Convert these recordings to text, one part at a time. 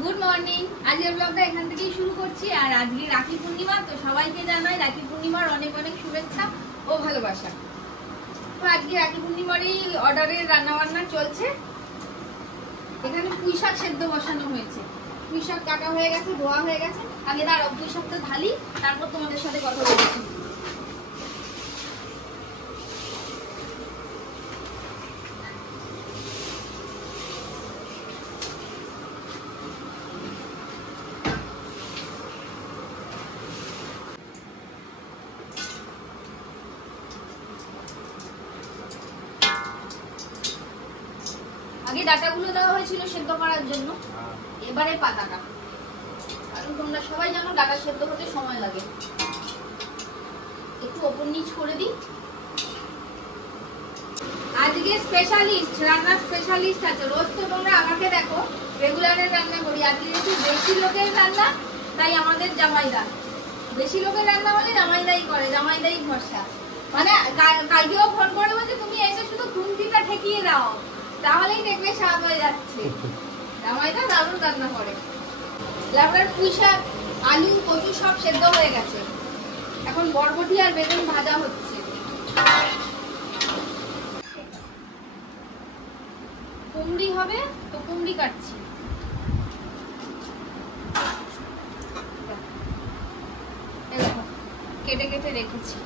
Good morning. আজকের ব্লগটা এখান থেকেই শুরু করছি। আর আজকে রাখি পূর্ণিমা, তো সবাইকে জানাই রাখি পূর্ণিমার অনেক অনেক শুভেচ্ছা ও ভালোবাসা। তো আজকে রাখি পূর্ণিমারই অর্ডারের রান্না বান্না চলছে। এখানে পুঁই শাক সেদ্ধ বসানো হয়েছে। পুঁই শাক কাটা হয়ে গেছে, ধোয়া হয়ে গেছে। আগে দাঁড়াও, পুঁই শাকটা ঢালি, তারপর তোমাদের সাথে কথা বলছি। আগে ডাটাগুলো দেওয়া হয়েছিল সেদ্ধ করার জন্য, এবারে পাতাটা। কারণ তোমরা সবাই জানো ডাটা সেদ্ধ হতে সময় লাগে। একটু ওপর নিচ করে দিই। আজকে স্পেশালিস্ট, রান্নার স্পেশালিস্ট আছে। রোজ তো তোমরা আমাকে দেখো রেগুলারের রান্না করি, আজকে একটু বেশি লোকের রান্না, তাই আমাদের জামাইদা। বেশি লোকের রান্না হলে জামাইদাই করে, জামাইদাই ভরসা। মানে কালকেও ফোন করে বলছে তুমি এসে শুধু খুন্তিটা ঠেকিয়ে দাও, তাহলেই দেখবে স্বাদ হয়ে যাচ্ছে। জামাইদা দারুণ রান্না করে। লাবড়ার পুঁই শাক, আলু, কচু সব সেদ্ধ হয়ে গেছে। এখন বরবটি আর বেগুন ভাজা হচ্ছে। কুমড়ি হবে তো কুমড়ি কাটছি। কেটে কেটে রেখেছি।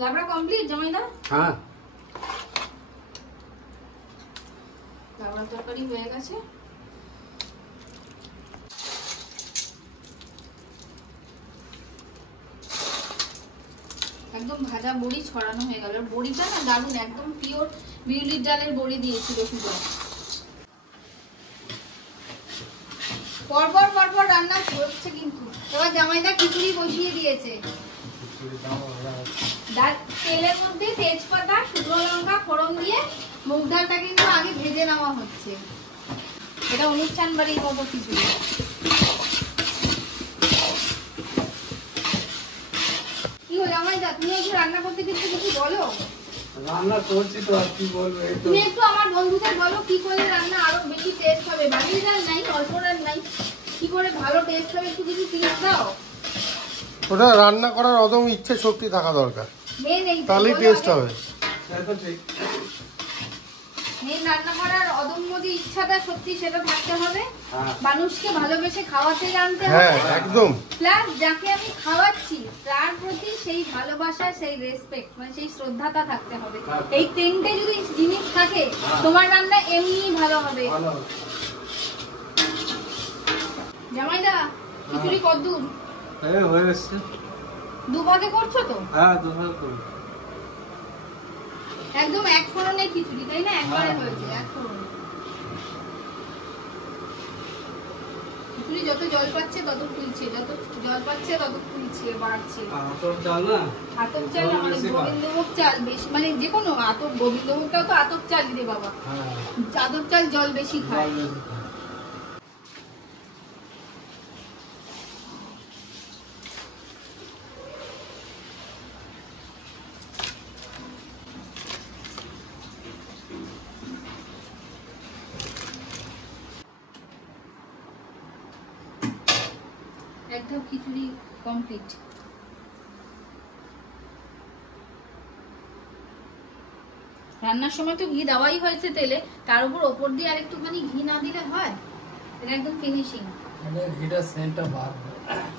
লাবড়া কমপ্লিট জামাইদা? হ্যাঁ, লাবড়া তরকারি হয়ে গেছে। একদম ভাজা বড়ি ছড়ানো হয়ে গেল। বড়িটা না দারুণ, একদম পিওর বিউলির ডালের বড়ি দিয়েছিল শুধু। পরপর পরপর রান্না হচ্ছে কিন্তু। এবার জামাইদা খিচুড়ি বসিয়ে দিয়েছে। তেলের মধ্যে তেজপাতা, শুকনো লঙ্কা ফোড়ন দিয়ে মুগ ডালটা কিন্তু আগে ভেজে নেওয়া হচ্ছে। এটা অনুষ্ঠান বাড়ির মতো খিচুড়ি। কি হলো জামাইদা, তুমি একটু রান্না করতে কিন্তু কিছু বলো। রান্না করছি তো, আর কি বলবো। তুমি একটু আমার বন্ধুদের বলো কি করে রান্না আরো বেশি টেস্ট হবে। বাড়ির ডাল নাই, অল্প ডাল নাই, কি করে ভালো টেস্ট হবে একটু কিছু টিপস দাও। ওটা রান্না করার অদম ইচ্ছে শক্তি থাকা দরকার, তাহলেই টেস্ট হবে। রান্না করার অদম্য যে ইচ্ছাটা সত্যি সেটা থাকতে হবে। মানুষকে ভালোবেসে খাওয়াতে জানতে হবে। একদম। প্লাস যাকে আমি খাওয়াচ্ছি তার প্রতি সেই ভালোবাসা, সেই রেসপেক্ট, মানে সেই শ্রদ্ধাটা থাকতে হবে। এই তিনটে যদি জিনিস থাকে তোমার রান্না এমনিই ভালো হবে। জামাইদা খিচুড়ি কতদূর? হয়ে গেছে। দুভাগে করছো তো? হ্যাঁ, দুভাগে করব। একদম এক ফোড়নে খিচুড়ি, তাই না? একবারে হয়েছে এক ফোড়নে। খিচুড়ি যত জল পাচ্ছে তত ফুলছে, যত জল পাচ্ছে তত ফুলছে, বাড়ছে। আতপ চাল না? আতপ চাল আমাদের গোবিন্দভোগ চাল বেশি, মানে যে কোনো আতপ, গোবিন্দভোগটাও তো আতপ চালই রে বাবা। আতপ চাল জল বেশি খায়। একদম খিচুড়ি কমপ্লিট। রান্নার সময় তো ঘি দেওয়াই হয়েছে তেলে, তার উপর ওপর দিয়ে আরেকটুখানি ঘি না দিলে হয়? এটা একদম ফিনিশিং। মানে ঘিটা সেন্টটা বার হয়।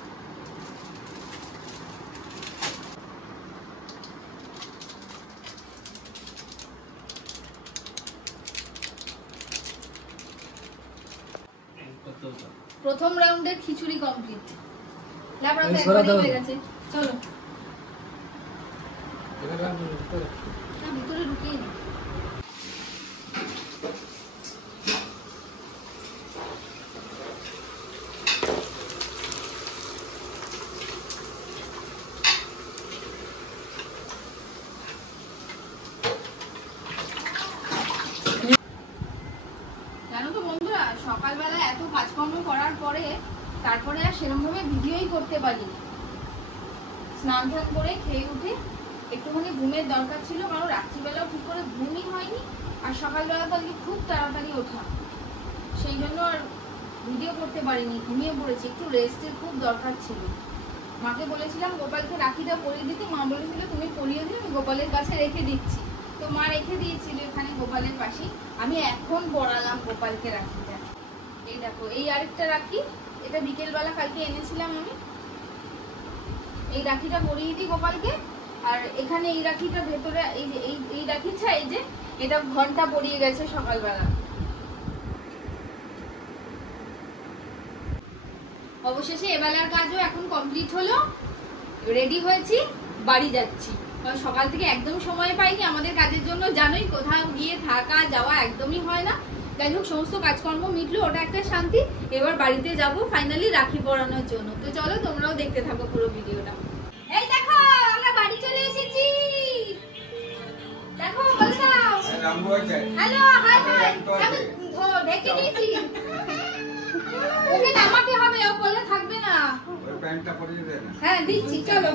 প্রথম রাউন্ডের খিচুড়ি কমপ্লিট। লাবড়া তো একবারই হয়ে গেছে। চলো ভিতরে ঢুকিয়ে নি। জানো তো বন্ধুরা, সকালবেলা এত কাজকর্ম করার পরে তারপরে আর সেরকমভাবে ভিডিওই করতে পারিনি। স্নান টান করে খেয়ে উঠে একটুখানি ঘুমের দরকার ছিল, কারণ রাত্রিবেলাও ঠিক করে ঘুমই হয়নি, আর সকালবেলা তো আজকে খুব তাড়াতাড়ি ওঠা, সেই জন্য আর ভিডিও করতে পারিনি, ঘুমিয়ে পড়েছি। একটু রেস্টের খুব দরকার ছিল। মাকে বলেছিলাম গোপালকে রাখিটা পরিয়ে দিতে, মা বলেছিল তুমি পরিয়ে দিও, আমি গোপালের কাছে রেখে দিচ্ছি। তো মা রেখে দিয়েছিল এখানে গোপালের পাশে, আমি এখন পরালাম গোপালকে রাখিটা। এই দেখো, এই আরেকটা রাখি, এটা বিকেলবেলা কালকে এনেছিলাম আমি। এই রাখিটা পরিয়ে দিই গোপালকে। আর এখানে এই রাখিটা ভেতরে, এই যে এই রাখিটা, এই যে এটা ঘন্টা পরিয়ে গেছে সকালবেলা। অবশেষে এবেলার কাজও এখন কমপ্লিট হলো, রেডি হয়েছি, বাড়ি যাচ্ছি। কারণ সকাল থেকে একদম সময় পাইনি আমাদের কাজের জন্য, জানোই কোথাও গিয়ে থাকা যাওয়া একদমই হয় না। যাই হোক, সমস্ত কাজকর্ম মিটলো, ওটা একটা শান্তি। এবার বাড়িতে যাব ফাইনালি রাখি পরানোর জন্য। তো চলো তোমরাও দেখতে থাকো পুরো ভিডিওটা। এই দেখো, আমরা বাড়ি চলে এসেছি। দেখো, বলে দাও হ্যালো, হাই হাই। আমি ঢেকে দিয়েছি, ওকে নামাতে হবে, ও বললে থাকবে না। ওই প্যান্টটা পরিয়ে দে না। হ্যাঁ দিচ্ছি, চলো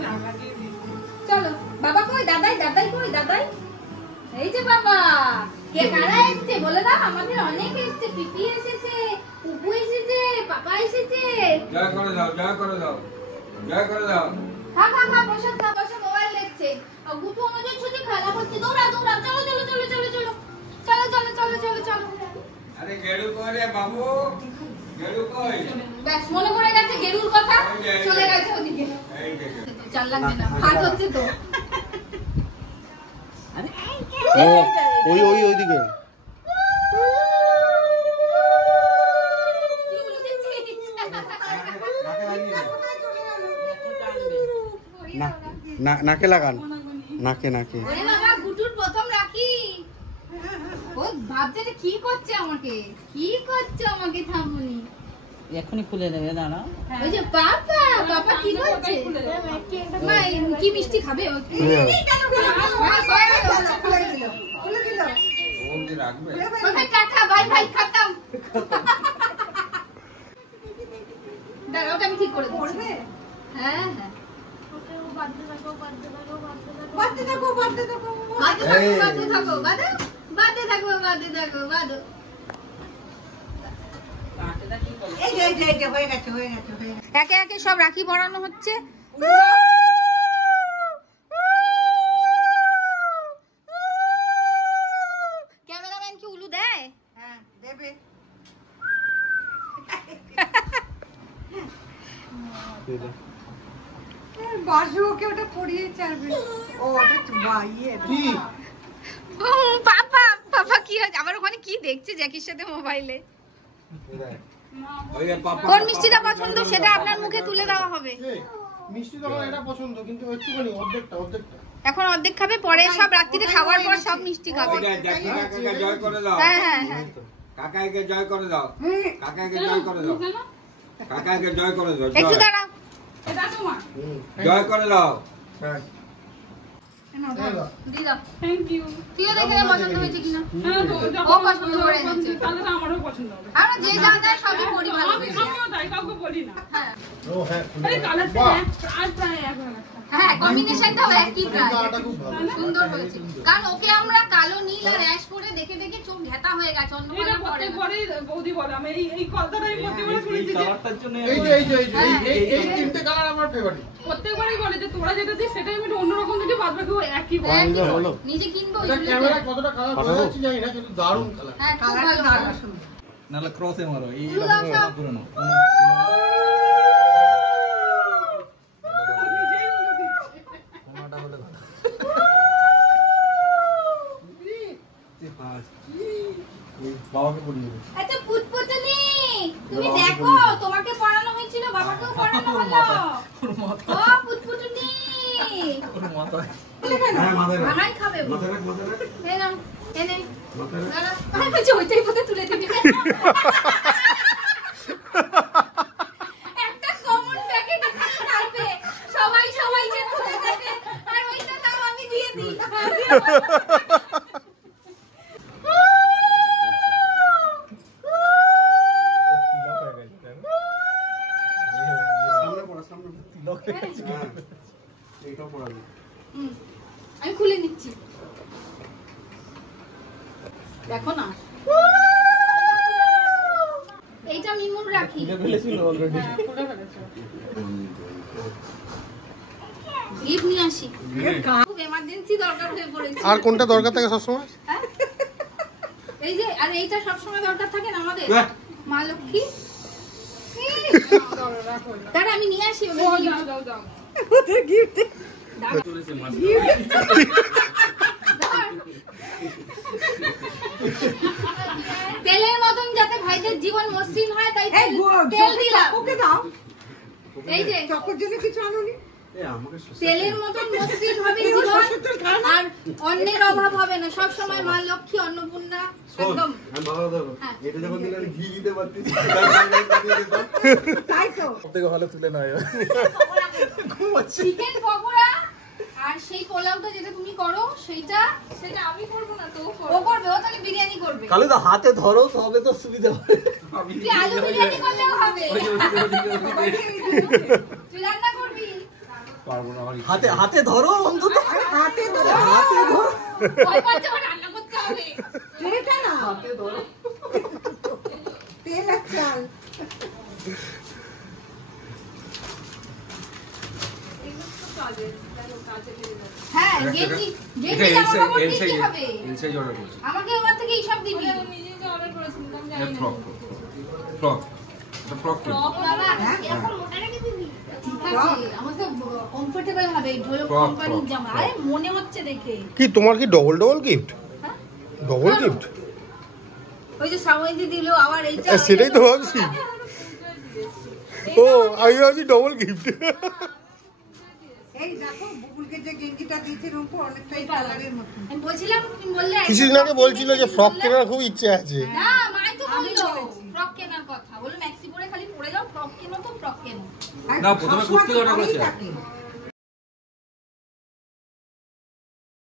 চলো। বাবা কই? দাদাই কই? দাদাই এই যে বাবা। কে কারা এসেছে বলে দাও? আমাদের অনেক এসেছে, পিপি এসেছে, পুপু এসেছে, পাপা এসেছে। জয় করে দাও, জয় করে দাও, জয় করে দাও। খা প্রসাদ খা, বসে মোবাইল দেখছে। আর গুটু আমাদের সাথে খেলা করছে, দৌড়া, চলো চলো চলো চলো চলো চলো চলো চলো চলো চলো। আরে গেরু কই রে বাবু, গেরু কই? ব্যাস মনে পড়ে গেছে গেরুর কথা, চলে গেছে ওদিকে। এই দেখো, চাল লাগবে না, ভাত হচ্ছে তো। ও ওইদিকে নাকে লাগান, নাকে নাকে। ওরে বাবা, গুটুর প্রথম রাখি। ও ভাবছে যে কি করছে আমাকে, কি করছে আমাকে থামুনি। এখনই খুলে নেবে, দাঁড়া। ওই যে পাপা কি করছে? মা কি মিষ্টি খাবে? ও ও কি রাখবে? কোথায় টাকা? ভাই খাতাম। দাঁড়াও, ওটা আমি ঠিক করে দিচ্ছি। হ্যাঁ বাদতে থাকো। একে একে সব রাখি পরানো হচ্ছে। ক্যামেরাম্যান কি উলু দেয়? হ্যাঁ দেবে। বাসু ওকে ওটা পরিয়ে চাইবে। ও ওটা বাইয়ে কি পাপা কি হয়েছে? আবার ওখানে কি দেখছে জ্যাকির সাথে মোবাইলে? ওই যে পাপা, কোন মিষ্টিটা পছন্দ সেটা আপনার মুখে তুলে দেওয়া হবে। মিষ্টি তো আমার এটা পছন্দ, কিন্তু একটুখানি অর্ধেকটা। এখন অর্ধেক খাবে, পরে সব রাত্রিতে খাওয়ার পর সব মিষ্টি খাবে। ওই যে জ্যাকি কাকাকে জয় করে দাও। হ্যাঁ কাকাকে জয় করে দাও, কাকাকে জয় করে দাও, কাকাকে জয় করে দাও, একটু জয়। দাঁড়া। জয় করে দাও। হ্যাঁ দিয়ে দাও। Thank you. তুইও দেখে নে পছন্দ হয়েছে কিনা। হ্যাঁ তো এটা ও পছন্দ করে এনেছে। তাহলে তো আমারও পছন্দ হবে। আমরা যে যা দেয় সবই করি ভালোবেসে। আমিও তাই, কাউকে বলি না। হ্যাঁ ও হ্যাঁ, আরে কালারটা আর প্রায় এক হয়ে গেছে। হ্যাঁ, কম্বিনেশনটাও একই প্রায়। কালারটা খুব ভালো। সুন্দর হয়েছে, কারণ ওকে আমরা কালো নীল আর অ্যাশ পরে দেখে দেখে চোখ ঘেটা হয়ে গেছে। অন্য এটা কালার পরে না। প্রত্যেকবারই বৌদি বলে, আমি এই কথাটা আমি প্রত্যেকবার শুনেছি যে এই তিনটে কালার আমার ফেভারিট। প্রত্যেকবারই বলে যে তোরা যেটা দিস সেটাই আমি অন্যরকম দেখি, বাদ বাকি একই বলে। একই বলে। নিজে কিনবো এটা ওইগুলো। ক্যামেরা কতটা কালার বোঝা যাচ্ছে জানি না, কিন্তু দারুণ কালার। হ্যাঁ, খুব ভালো ভালো। নাহলে ক্রসে মারো, এই উলু দাও সব। পুরনো বাবাকে পড়িয়ে দেবে। আচ্ছা পুটপুটনি, তুমি দেখো তোমাকে পড়ানো হয়েছিল, বাবাকেও পড়ানো হলো। ও পুটপুটনি, ওর মাথায় হ্যাঁ মাথায় রাখ ভাঙাই খাবে ও। মাথায় রাখ এই নাও, এই নে। মাথায় রাখ। না, না, আমি বলছি ওইটাই বোধহয় তুলে দিবি। একটা common packet এখানে থাকবে। সবাই সবাইকে তুলে দেবে। আর ওইটা দাও, আমি দিয়ে দিই। তিলক হয়ে গেছে জানো? সামনে পড়া সামনে পড়া। তিলক হয়ে গেছে। হ্যাঁ এইটা পড়াবি হুম, আমি খুলে নিচ্ছি। দেখো না, এইটা মিমুর রাখি। খুলে ফেলেছিল অলরেডি। গিফট নিয়ে আসি, খুব এমার্জেন্সি দরকার হয়ে পড়েছে। আর কোনটা দরকার থাকে সবসময়? হ্যাঁ? এই যে, আর এইটা সবসময় দরকার থাকে না আমাদের বাহ। মা লক্ষ্মী। দাঁড়া, আমি নিয়ে আসি ওদের gift। দাও ওদের gift দাঁড়া। তেলের মতন যাতে ভাইদের জীবন মসৃণ হয় তাই এই তেল দিলাম। চকোকে দাও। এই যে চকোর জন্য কিছু আনোনি? তেলের মতন মসৃণ হবে জীবন, আর অন্যের অভাব হবে না। সব সময় মা লক্ষ্মী অন্নপূর্ণা একদম। হ্যাঁ। এটা যখন দিলে আমি ঘি দিতে পারতিস তাই তো। সবথেকে ভালো তুলে নয় চিকেন পকোড়া আর সেই পোলাওটা যেটা তুমি করো সেটা সেটা আমি করবো না তো ও ও করবে। করবে, ও তাহলে বিরিয়ানি করবে। কালে তো হাতে ধরো তবে তো সুবিধা হবে। তুই আলু বিরিয়ানি করলেও হবে। তুই রান্না করবি। পারবো না আমার হাতে হাতে ধরো অন্তত। আরে হাতে তো ভয় পাচ্ছে আমার রান্না করতে হবে। ট্রেটা না। তেল আর চাল। হ্যাঁ, গেঞ্জি গেঞ্জি জামা কাপড় কিনতে হবে। এলসাইজ অর্ডার করছি আমাকে এবার থেকে এইসব দিবি। আমি নিজে যে অর্ডার করেছিলাম জানি না। ফ্রক ফ্রক এটা ফ্রক কি বাবা, এখন মোটা রেখে দিবি। ঠিক আছে, আমাকে কমফোর্টেবল হবে ঢোলক ফ্রক, কোম্পানির ফ্রক, জামা। ফ্রক। আরে মনে হচ্ছে দেখে। কি তোমার কি ডবল ডবল গিফট? হ্যাঁ? Double gift? ওই যে সাময়িকী দিল আবার এইটা। সেটাই তো ভাবছি। ও আমি ভাবছি ডবল গিফট। এই দেখো বুবুলকে যে গেঞ্জিটা দিয়েছে রূপো অনেকটাই কালারের মতো। আমি বলছিলাম, তুমি বললে কিছুদিন আগে বলছিল যে ফ্রক কেনার খুব ইচ্ছে আছে। না, মাই তো বললো ফ্রক কেনার কথা। বললো ম্যাক্সি পরে খালি পরে যাও, ফ্রক কেনো তো ফ্রক কেনো। আর না, প্রথমে সবসময় কুর্তি order ঘরেই করেছে। থাকে।